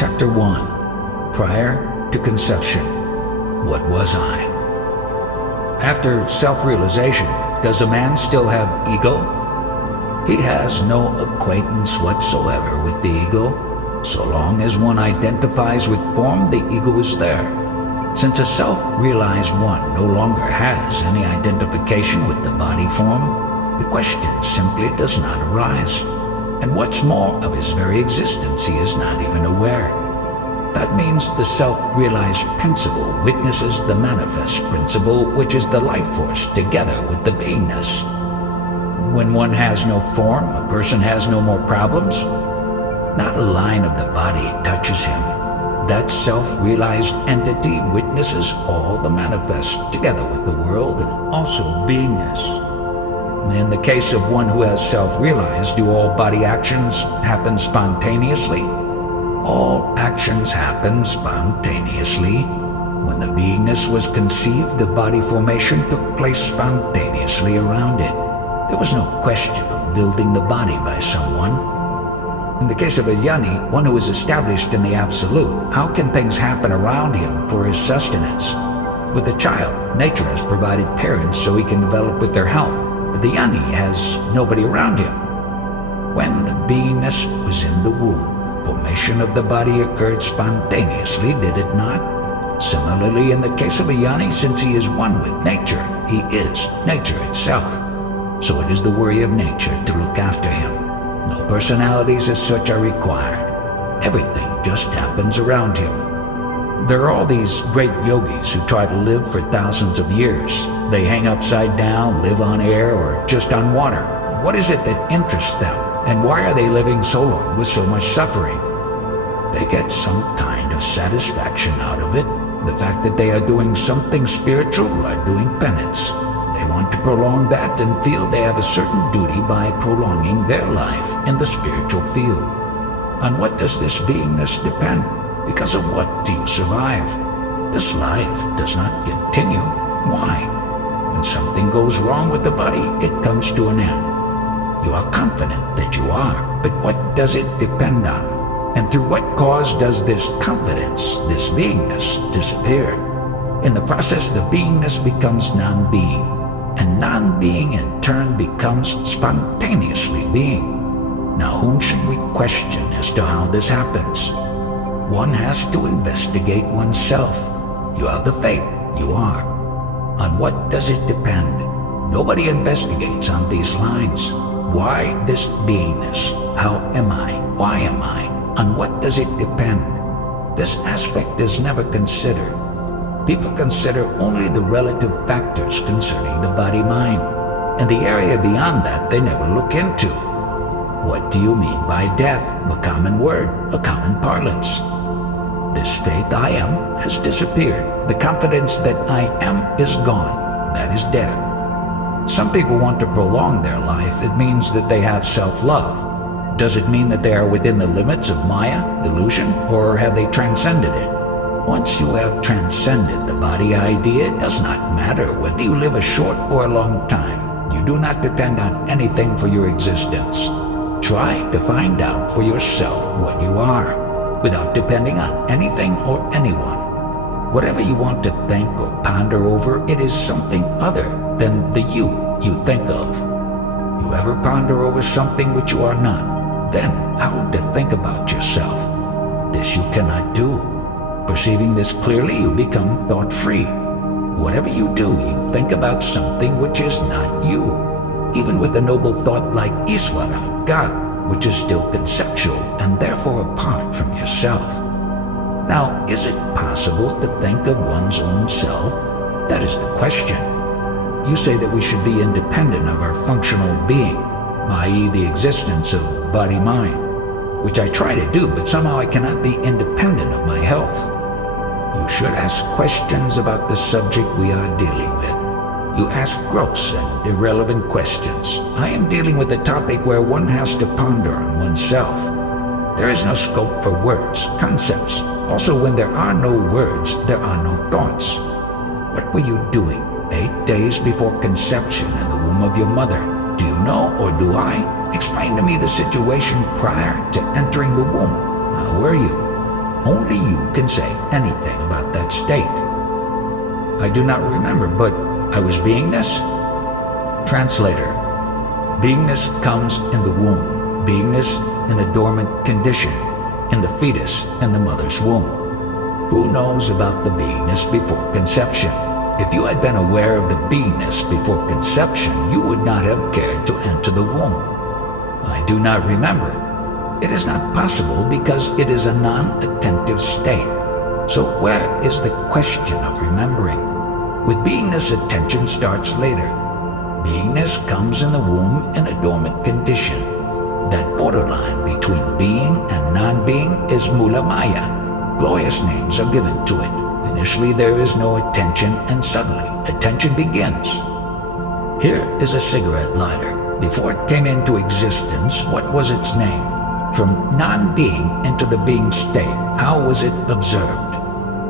Chapter 1. Prior to Conception. What was I? After self-realization, does a man still have ego? He has no acquaintance whatsoever with the ego. So long as one identifies with form, the ego is there. Since a self-realized one no longer has any identification with the body form, the question simply does not arise. And what's more, of his very existence he is not even aware. That means the self-realized principle witnesses the manifest principle, which is the life force, together with the beingness. When one has no form, a person has no more problems. Not a line of the body touches him. That self-realized entity witnesses all the manifest, together with the world and also beingness. In the case of one who has self-realized, do all body actions happen spontaneously? All actions happen spontaneously. When the beingness was conceived, the body formation took place spontaneously around it. There was no question of building the body by someone. In the case of a jnani, one who is established in the Absolute, how can things happen around him for his sustenance? With a child, nature has provided parents so he can develop with their help. But the jnani has nobody around him. When the beingness was in the womb, formation of the body occurred spontaneously, did it not? Similarly, in the case of a jnani, since he is one with nature, he is nature itself. So it is the worry of nature to look after him. No personalities as such are required. Everything just happens around him. There are all these great yogis who try to live for thousands of years. They hang upside down, live on air, or just on water. What is it that interests them? And why are they living so long with so much suffering? They get some kind of satisfaction out of it. The fact that they are doing something spiritual or doing penance. They want to prolong that and feel they have a certain duty by prolonging their life in the spiritual field. On what does this beingness depend? Because of what do you survive? This life does not continue. Why? When something goes wrong with the body, it comes to an end. You are confident that you are, but what does it depend on? And through what cause does this confidence, this beingness, disappear? In the process, the beingness becomes non-being, and non-being in turn becomes spontaneously being. Now, whom should we question as to how this happens? One has to investigate oneself. You have the faith, you are. On what does it depend? Nobody investigates on these lines. Why this beingness? How am I? Why am I? On what does it depend? This aspect is never considered. People consider only the relative factors concerning the body-mind, and the area beyond that they never look into. What do you mean by death? A common word, a common parlance. This faith I am has disappeared. The confidence that I am is gone. That is death. Some people want to prolong their life. It means that they have self-love. Does it mean that they are within the limits of Maya, illusion, or have they transcended it? Once you have transcended the body idea, it does not matter whether you live a short or a long time. You do not depend on anything for your existence. Try to find out for yourself what you are, without depending on anything or anyone. Whatever you want to think or ponder over, it is something other than the you think of. You ever ponder over something which you are not? Then how to think about yourself? This you cannot do. Perceiving this clearly, you become thought-free. Whatever you do, you think about something which is not you. Even with a noble thought like Iswara, God, which is still conceptual and therefore apart from yourself. Now, is it possible to think of one's own self? That is the question. You say that we should be independent of our functional being, i.e. the existence of body-mind, which I try to do, but somehow I cannot be independent of my health. You should ask questions about the subject we are dealing with. You ask gross and irrelevant questions. I am dealing with a topic where one has to ponder on oneself. There is no scope for words, concepts. Also, when there are no words, there are no thoughts. What were you doing 8 days before conception in the womb of your mother? Do you know, or do I? Explain to me the situation prior to entering the womb. How were you? Only you can say anything about that state. I do not remember, but I was beingness? Translator. Beingness comes in the womb. Beingness in a dormant condition, in the fetus in the mother's womb. Who knows about the beingness before conception? If you had been aware of the beingness before conception, you would not have cared to enter the womb. I do not remember. It is not possible because it is a non-attentive state. So where is the question of remembering? With beingness, attention starts later. Beingness comes in the womb in a dormant condition. That borderline between being and non-being is Mula Maya. Glorious names are given to it. Initially there is no attention, and suddenly attention begins. Here is a cigarette lighter. Before it came into existence, what was its name? From non-being into the being state, how was it observed?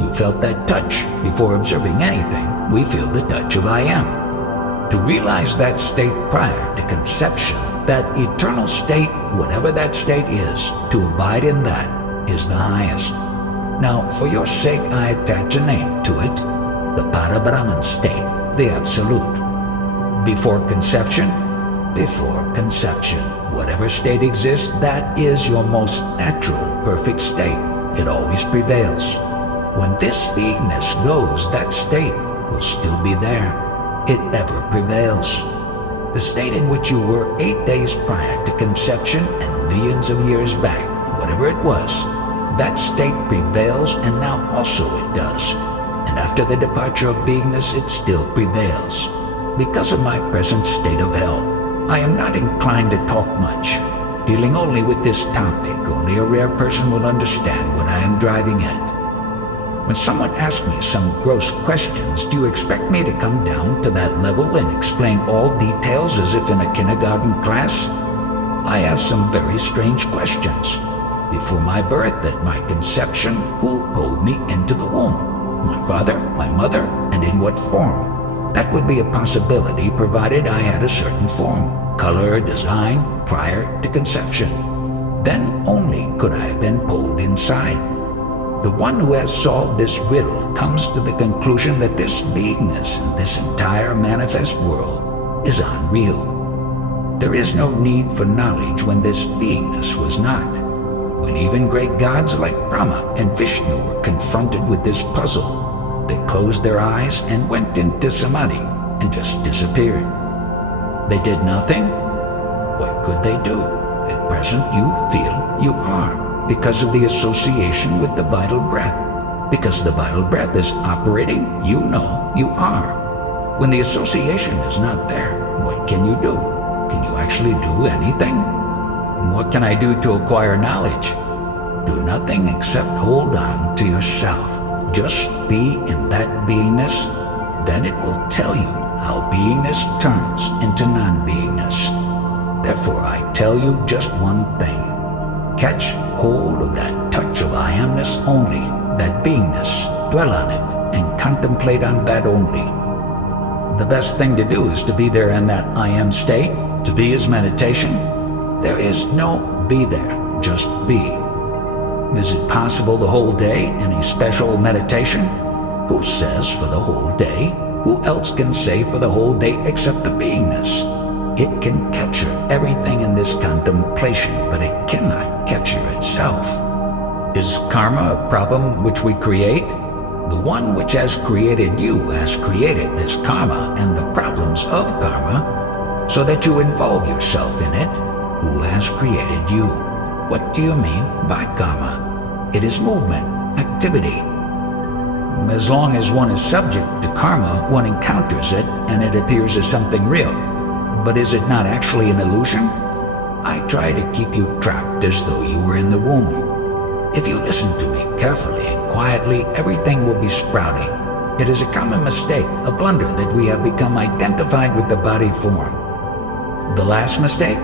You felt that touch. Before observing anything, we feel the touch of I am. To realize that state prior to conception, that eternal state, whatever that state is, to abide in that is the highest. Now, for your sake, I attach a name to it, the Parabrahman state, the Absolute. Before conception? Before conception. Whatever state exists, that is your most natural, perfect state. It always prevails. When this beingness goes, that state will still be there. It ever prevails. The state in which you were 8 days prior to conception and millions of years back, whatever it was, that state prevails, and now also it does. And after the departure of beingness, it still prevails. Because of my present state of health, I am not inclined to talk much. Dealing only with this topic, only a rare person will understand what I am driving at. When someone asks me some gross questions, do you expect me to come down to that level and explain all details as if in a kindergarten class? I have some very strange questions. Before my birth, at my conception, who pulled me into the womb? My father, my mother, and in what form? That would be a possibility provided I had a certain form, color, design, prior to conception. Then only could I have been pulled inside. The one who has solved this riddle comes to the conclusion that this beingness and this entire manifest world is unreal. There is no need for knowledge when this beingness was not. When even great gods like Brahma and Vishnu were confronted with this puzzle, they closed their eyes and went into samadhi and just disappeared. They did nothing. What could they do? At present you feel you are, because of the association with the vital breath. Because the vital breath is operating, you know you are. When the association is not there, what can you do? Can you actually do anything? What can I do to acquire knowledge? Do nothing except hold on to yourself. Just be in that beingness. Then it will tell you how beingness turns into non-beingness. Therefore I tell you just one thing. Catch hold of that touch of I amness only, that beingness. Dwell on it and contemplate on that only. The best thing to do is to be there in that I am state. To be is meditation. There is no be there, just be. Is it possible the whole day, any special meditation? Who says for the whole day? Who else can say for the whole day except the beingness? It can capture everything in this contemplation, but it cannot capture itself. Is karma a problem which we create? The one which has created you has created this karma and the problems of karma, so that you involve yourself in it. Who has created you? What do you mean by karma? It is movement, activity. As long as one is subject to karma, one encounters it and it appears as something real. But is it not actually an illusion? I try to keep you trapped as though you were in the womb. If you listen to me carefully and quietly, everything will be sprouting. It is a common mistake, a blunder, that we have become identified with the body form. The last mistake?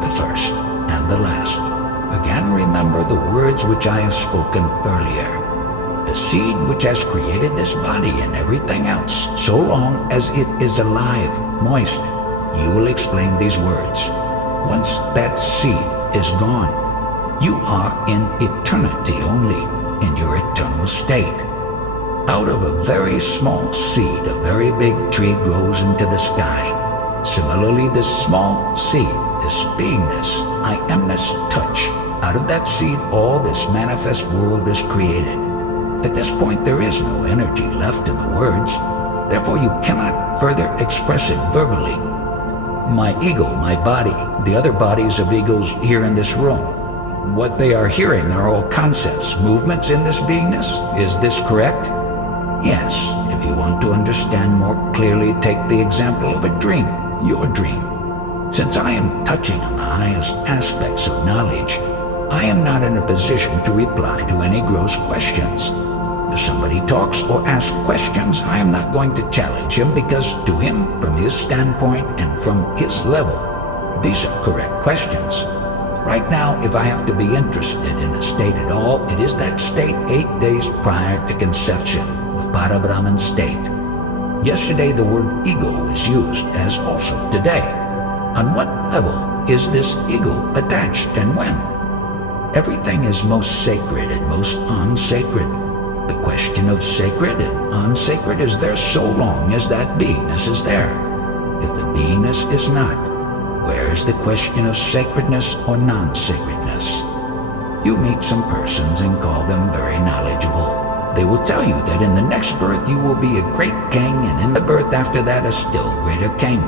The first and the last. Again, remember the words which I have spoken earlier. The seed which has created this body and everything else, so long as it is alive, moist, you will explain these words. Once that seed is gone, you are in eternity only. in your eternal state. Out of a very small seed, a very big tree grows into the sky. Similarly, this small seed, this beingness, I amness touch, out of that seed all this manifest world is created. At this point there is no energy left in the words, therefore you cannot further express it verbally. My ego, my body, the other bodies of egos here in this room, what they are hearing are all concepts, movements in this beingness. Is this correct? Yes, if you want to understand more clearly, take the example of a dream, your dream. Since I am touching on the highest aspects of knowledge, I am not in a position to reply to any gross questions. If somebody talks or asks questions, I am not going to challenge him because to him, from his standpoint and from his level, these are correct questions. Right now, if I have to be interested in a state at all, it is that state 8 days prior to conception, the Parabrahman state. Yesterday the word ego was used, as also today. On what level is this ego attached and when? Everything is most sacred and most unsacred. The question of sacred and unsacred is there so long as that beingness is there. If the beingness is not, where is the question of sacredness or non-sacredness? You meet some persons and call them very knowledgeable. They will tell you that in the next birth you will be a great king, and in the birth after that a still greater king.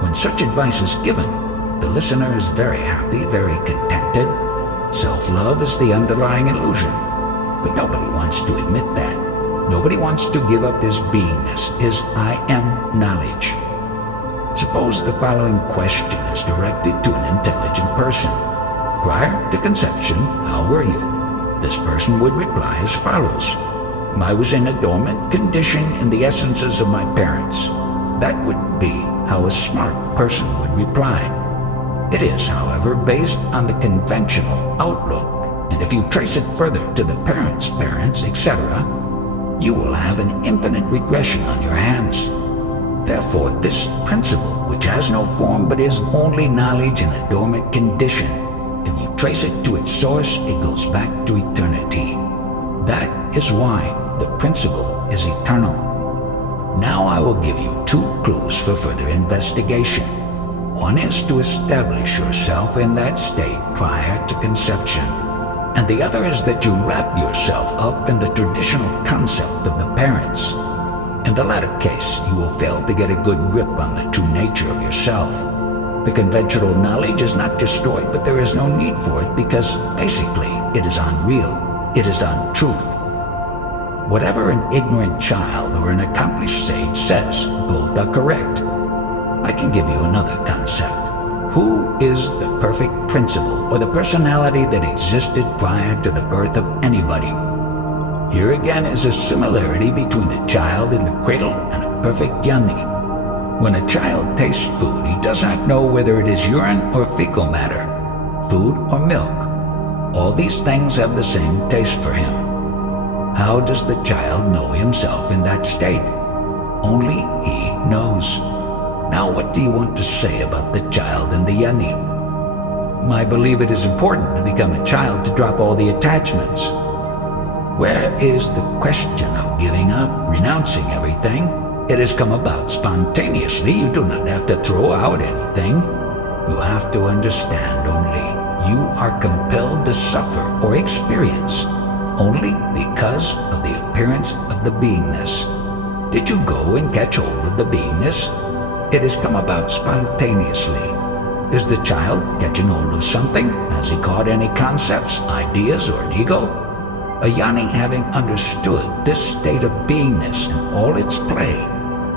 When such advice is given, the listener is very happy, very contented. Self-love is the underlying illusion. But nobody wants to admit that. Nobody wants to give up his beingness, his I am knowledge. Suppose the following question is directed to an intelligent person. Prior to conception, how were you? This person would reply as follows. I was in a dormant condition in the essences of my parents. That would be how a smart person would reply. It is, however, based on the conventional outlook, and if you trace it further to the parents' parents, etc., you will have an infinite regression on your hands. Therefore, this principle, which has no form but is only knowledge in a dormant condition, if you trace it to its source, it goes back to eternity. That is why the principle is eternal. Now I will give you 2 clues for further investigation. One is to establish yourself in that state prior to conception, and the other is that you wrap yourself up in the traditional concept of the parents. In the latter case, you will fail to get a good grip on the true nature of yourself. The conventional knowledge is not destroyed, but there is no need for it because, basically, it is unreal. It is untruth. Whatever an ignorant child or an accomplished sage says, both are correct. I can give you another concept. Who is the perfect principle or the personality that existed prior to the birth of anybody? Here again is a similarity between a child in the cradle and a perfect yoni. When a child tastes food, he does not know whether it is urine or fecal matter, food or milk. All these things have the same taste for him. How does the child know himself in that state? Only he knows. Now what do you want to say about the child and the yoni? I believe it is important to become a child to drop all the attachments. Where is the question of giving up, renouncing everything? It has come about spontaneously. You do not have to throw out anything. You have to understand only you are compelled to suffer or experience only because of the appearance of the beingness. Did you go and catch hold of the beingness? It has come about spontaneously. Is the child catching hold of something? Has he caught any concepts, ideas, or an ego? A yoni, having understood this state of beingness in all its play,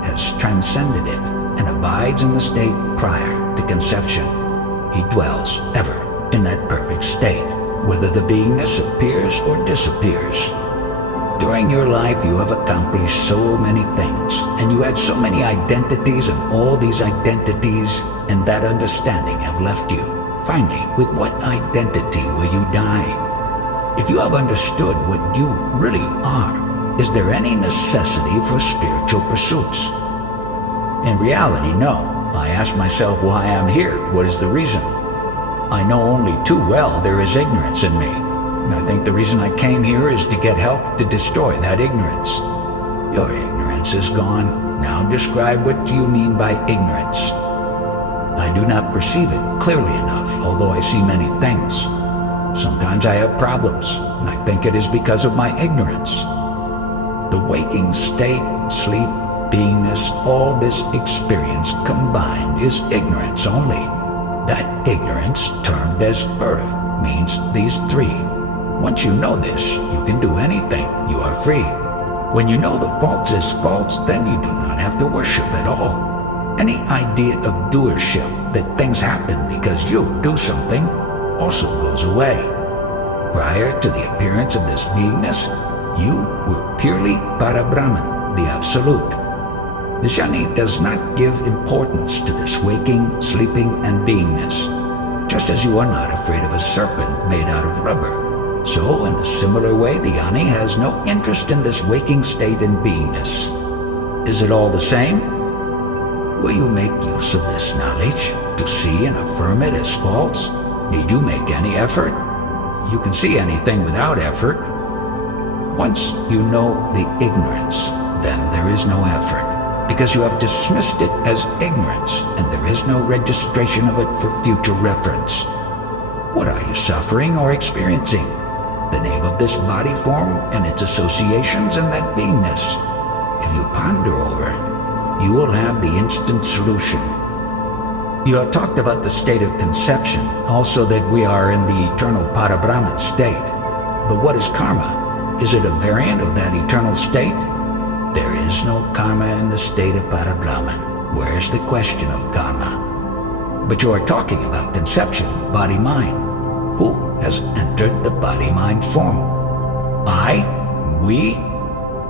has transcended it and abides in the state prior to conception. He dwells ever in that perfect state, whether the beingness appears or disappears. During your life you have accomplished so many things, and you had so many identities, and all these identities and that understanding have left you. Finally, with what identity will you die? If you have understood what you really are, is there any necessity for spiritual pursuits? In reality, no. I ask myself why I am here. What is the reason? I know only too well there is ignorance in me. I think the reason I came here is to get help to destroy that ignorance. Your ignorance is gone. Now describe what you mean by ignorance. I do not perceive it clearly enough, although I see many things. Sometimes I have problems, and I think it is because of my ignorance. The waking state, sleep, beingness, all this experience combined is ignorance only. That ignorance, termed as birth, means these three. Once you know this, you can do anything. You are free. When you know the false is false, then you do not have to worship at all. Any idea of doership, that things happen because you do something, also goes away. Prior to the appearance of this beingness, you were purely Parabrahman, the Absolute. The Jani does not give importance to this waking, sleeping, and beingness, just as you are not afraid of a serpent made out of rubber. So, in a similar way, the Ani has no interest in this waking state and beingness. Is it all the same? Will you make use of this knowledge to see and affirm it as false? Need you make any effort? You can see anything without effort. Once you know the ignorance, then there is no effort, because you have dismissed it as ignorance, and there is no registration of it for future reference. What are you suffering or experiencing? The name of this body form and its associations and that beingness. If you ponder over it, you will have the instant solution. You have talked about the state of conception, also that we are in the eternal Parabrahman state. But what is karma? Is it a variant of that eternal state? There is no karma in the state of Parabrahman. Where's the question of karma? But you are talking about conception, body-mind. Who has entered the body-mind form? I? We?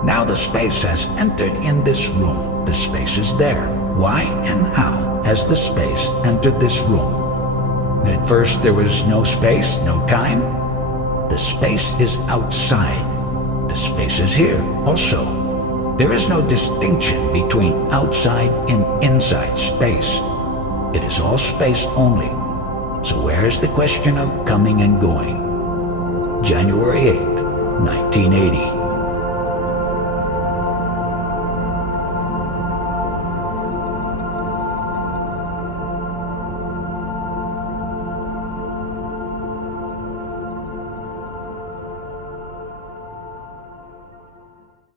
Now the space has entered in this room. The space is there. Why and how has the space entered this room? At first there was no space, no time. The space is outside. The space is here also. There is no distinction between outside and inside space. It is all space only. So where is the question of coming and going? January 8th, 1980.